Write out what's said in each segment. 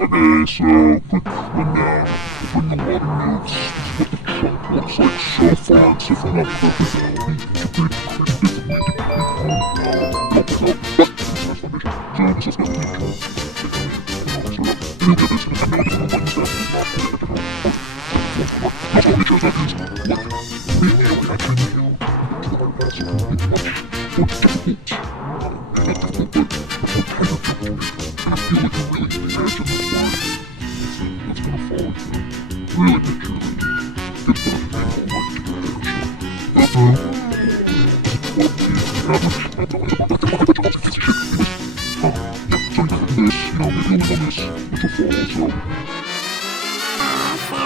Okay, so quick rundown of when the water moves. This is what the chunk looks like so far. So if I'm not perfect, it'll be differently depending on but so this is going to be true. So you'll get this, and I know this one buttons down, and not the original. That's what features that is like really actually new to the hard pass. It's much more difficult. Not difficult, but much more tighter to make. And I feel like you're really the edge of this line. That's gonna fall into really make sure that you get the angle right to get there. So, average, not that way, but that's not a piece of shit. Anyways, so this, maybe only on this, which will fall, so.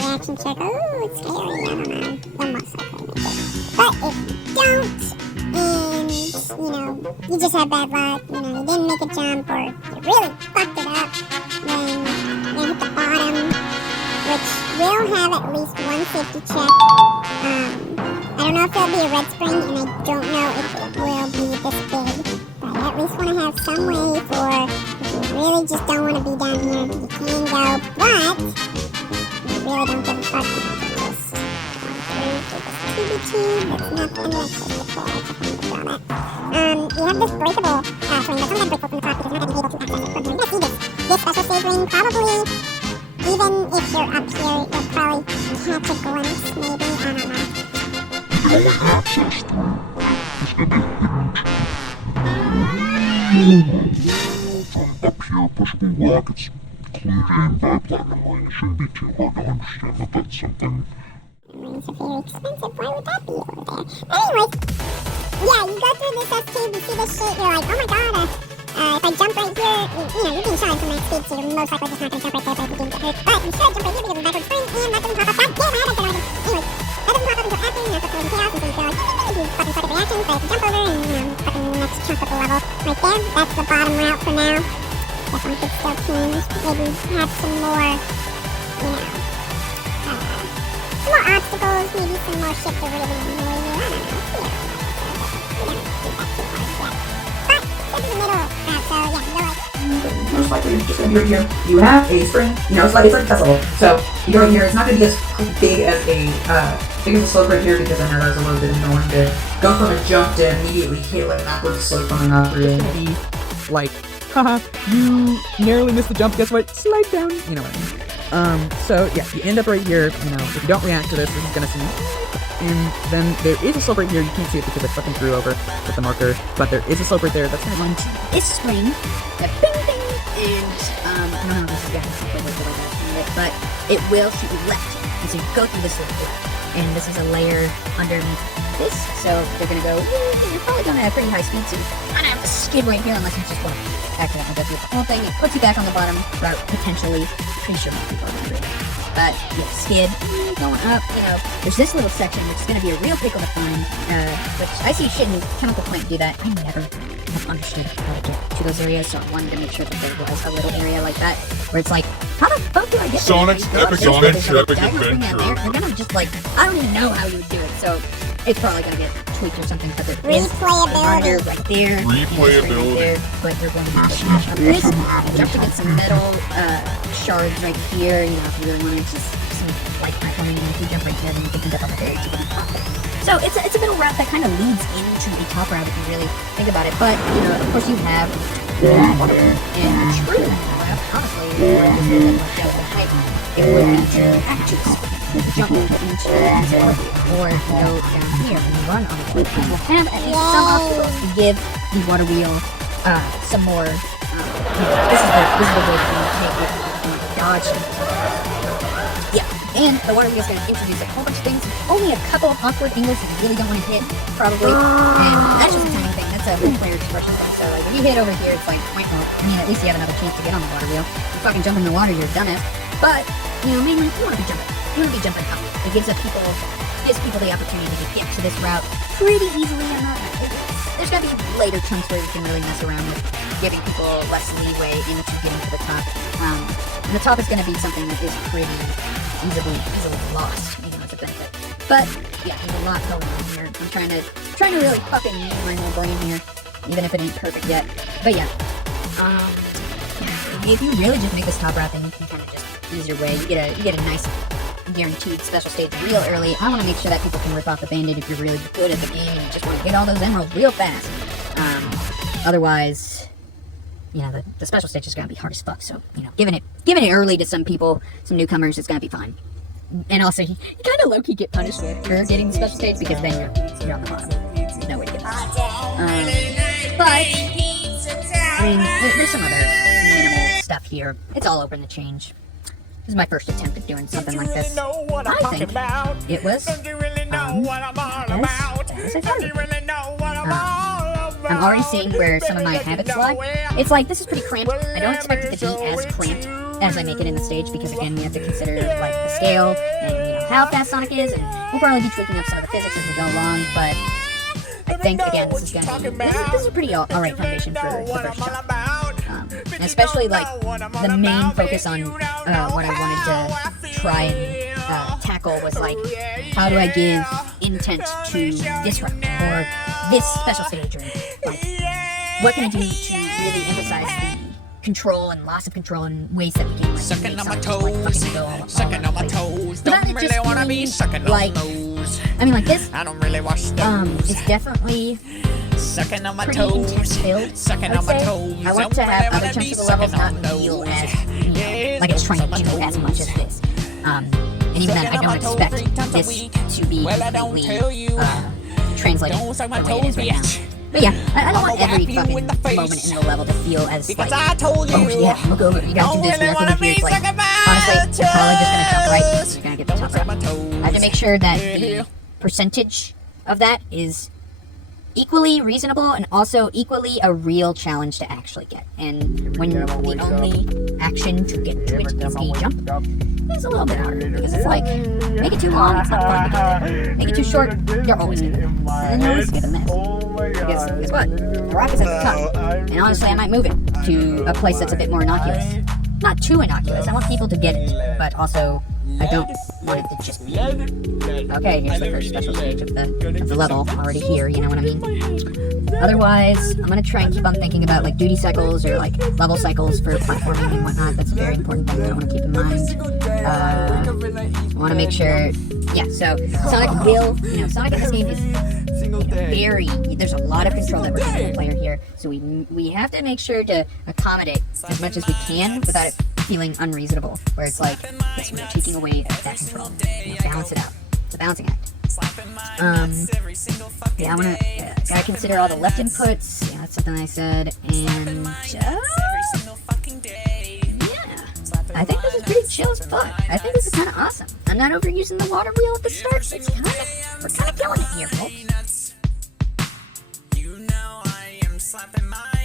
Reaction check. Oh, it's scary. I don't know. They'll most likely make it. But if you don't, and, you just have bad luck, you didn't make a jump, or you really fucked it up, then you're gonna hit the bottom, which will have at least one safety check. I don't know if there'll be a red spring, and I don't know if it will be this big, but I at least want to have some way for, if you really just don't want to be down here, you can go, but really don't give a fuck. You can just go through this TBT. That's nothing. Let's just get there. You have this breakable flame, but don't have breakable from the top because you're not going to be able to access it from here. You're going to see this special save ring. Probably, even if you're up here, you'll probably catch a glimpse, maybe. I don't know. You can only access through this going to be from up here, pushable rock. It's included by Platinum Line. It shouldn't be too hard to understand that that's something. Rings are very expensive. Why would that be over there? But anyways, yeah, you go through this S-tube, you see this shit, you're like, oh my god, if I jump right here, you're being shot from that speed, so you're most likely just not going to jump right there, but you're going to get hurt. But you should jump right here because of the backward spring, and that doesn't pop up. God damn, I had that already. Anyways, that doesn't pop up until after, and that's what's chaos, and so you feel like, do fucking fucking reactions, but if you jump over, and, fucking next chunk of the level, right there, that's the bottom route for now. Definitely could still change, maybe have some more, some more obstacles, maybe some more shit to really annoy you, I don't know. We don't do that too hard yet. But, this is the middle route, so yeah, you're like... Most likely you're just going to be right here. You have a spring, it's like a festival. So, you go in here, it's not going to be as big as a slope right here because I know that's a little bit annoying to go from a jump to immediately hit like an upward slope on an upward. It's going to be like, haha, you narrowly missed the jump, guess what? Slide down, you know what I mean. So yeah, you end up right here, if you don't react to this, this is gonna seem, and then there is a slope right here, you can't see it because I fucking threw over with the marker, but there is a slope right there, that's gonna run to this spring, bing bing, and, I don't know how this is going but it will shoot you left, and so you go through this little left, and this is a layer underneath this, so they're gonna go, you're probably gonna have pretty high speed, so you're gonna have to skid right here unless you just want to accidentally go through the whole thing. It puts you back on the bottom route, potentially. Pretty sure most people are going to do it. But, skid, going up, there's this little section which is going to be a real pickle to find, which I see shouldn't chemical plant do that. I never have understood how to get to those areas, so I wanted to make sure that there was a little area like that, where it's like, how the fuck do I get there? Sonic's Epic Adventure. They're gonna just like, I don't even know how you would do it, so it's probably gonna get tweaked or something, but there is Replayability. right there. Replayability. Right there, but you're going to have to jump this, jump to get some metal shards right here, if you really want to just some light platforming, and if you jump right there, then you can end up on the edge of the top. So it's a middle route that kind of leads into a top route if you really think about it, but, of course you have that and the true route, honestly, the height, it would be to actually jump into this area, or go down here and run on the cliff. We'll have at least some obstacles to give the water wheel some more. This is the way to make it dodge. Yeah, and the water wheel is going to introduce a whole bunch of things. Only a couple of awkward angles that you really don't want to hit, probably. And that's just a tiny thing. That's a player expression thing. So like when you hit over here, it's like, at least you have another chance to get on the water wheel. You fucking jump in the water, you're a dumbass. But mainly you want to be jumping. You want to be jumping up. It gives people the opportunity to get to this route pretty easily. There's got to be later chunks where you can really mess around with giving people less leeway into getting to the top. And the top is going to be something that is pretty easily lost, as a benefit. But yeah, there's a lot going on here. I'm trying to really fucking use my whole brain here, even if it ain't perfect yet. But yeah, if you really just make this top route, then you can kind of just ease your way. You get a nice guaranteed special stage real early. I want to make sure that people can rip off the Band-Aid if you're really good at the game and you just want to get all those emeralds real fast. Otherwise, you know, the special stage is going to be hard as fuck. So, you know, giving it early to some people, some newcomers, it's going to be fine. And also, you kind of low-key get punished for getting the special stage because then you're on the bottom. There's no way to get this. But, I mean, there's some other minimal stuff here. It's all open to change. This is my first attempt at doing something like this. I think it was as I thought it would be. I'm already seeing where some of my habits lie. It's like, this is pretty cramped. I don't expect it to be as cramped as I make it in the stage, because again, we have to consider like the scale and, you know, how fast Sonic is, and we'll probably be tweaking up some of the physics as we go along, but I think, again, this is a pretty alright foundation for the first jump. And especially, like, the main focus on what I wanted to try and tackle was, like, how do I give intent to this round, or this special stage, or, like, what can I do to really emphasize the control and loss of control in ways that we can, like, Sucking on my make toes, Sonic just, like, fucking go all sucking on my toes. Don't really wanna be sucking like, on those. I mean, like, this, I don't really watch those. it's definitely Sucking on my pretty toes, intense build, sucking I on would my say. toes. I want to have other chunks of the levels not feel as, you know, like it's trying to do as much as this. And even then, I don't expect this to be completely translated the way it is right now. But yeah, I don't want every fucking moment in the level to feel as like, oh yeah, look over, you gotta do this, look over here. It's like, honestly, you're probably just gonna jump right, because you're gonna get the top route. I have to make sure that the percentage of that is equally reasonable and also equally a real challenge to actually get. And when the only action to get to it is the jump, it's a little bit harder, because it's like, make it too long, it's not fun to get. Make it too short, you're always gonna miss. And then you're always gonna miss. Because guess what? The rock is at the top. And honestly, I might move it to a place that's a bit more innocuous. Not too innocuous, I want people to get it, but also, I don't want it to just be, okay, here's the first special stage of the level, already here, you know what I mean? Otherwise, I'm gonna try and keep on thinking about, like, duty cycles, or, like, level cycles for platforming and whatnot. That's a very important thing that I want to keep in mind. I want to make sure, yeah, so Sonic will, you know, Sonic in this game is, you know, very, there's a lot of control that we're giving the player here, so we have to make sure to accommodate as much as we can without it feeling unreasonable, where it's like, yes, we're taking away that control, you know, balance it out. It's a balancing act. Yeah, gotta consider all the left inputs, yeah, that's something I said, and yeah, I think this is pretty chill as fuck. I think this is kind of awesome. I'm not overusing the water wheel at the start, so we're kind of killing it here, folks. You know I am slapping my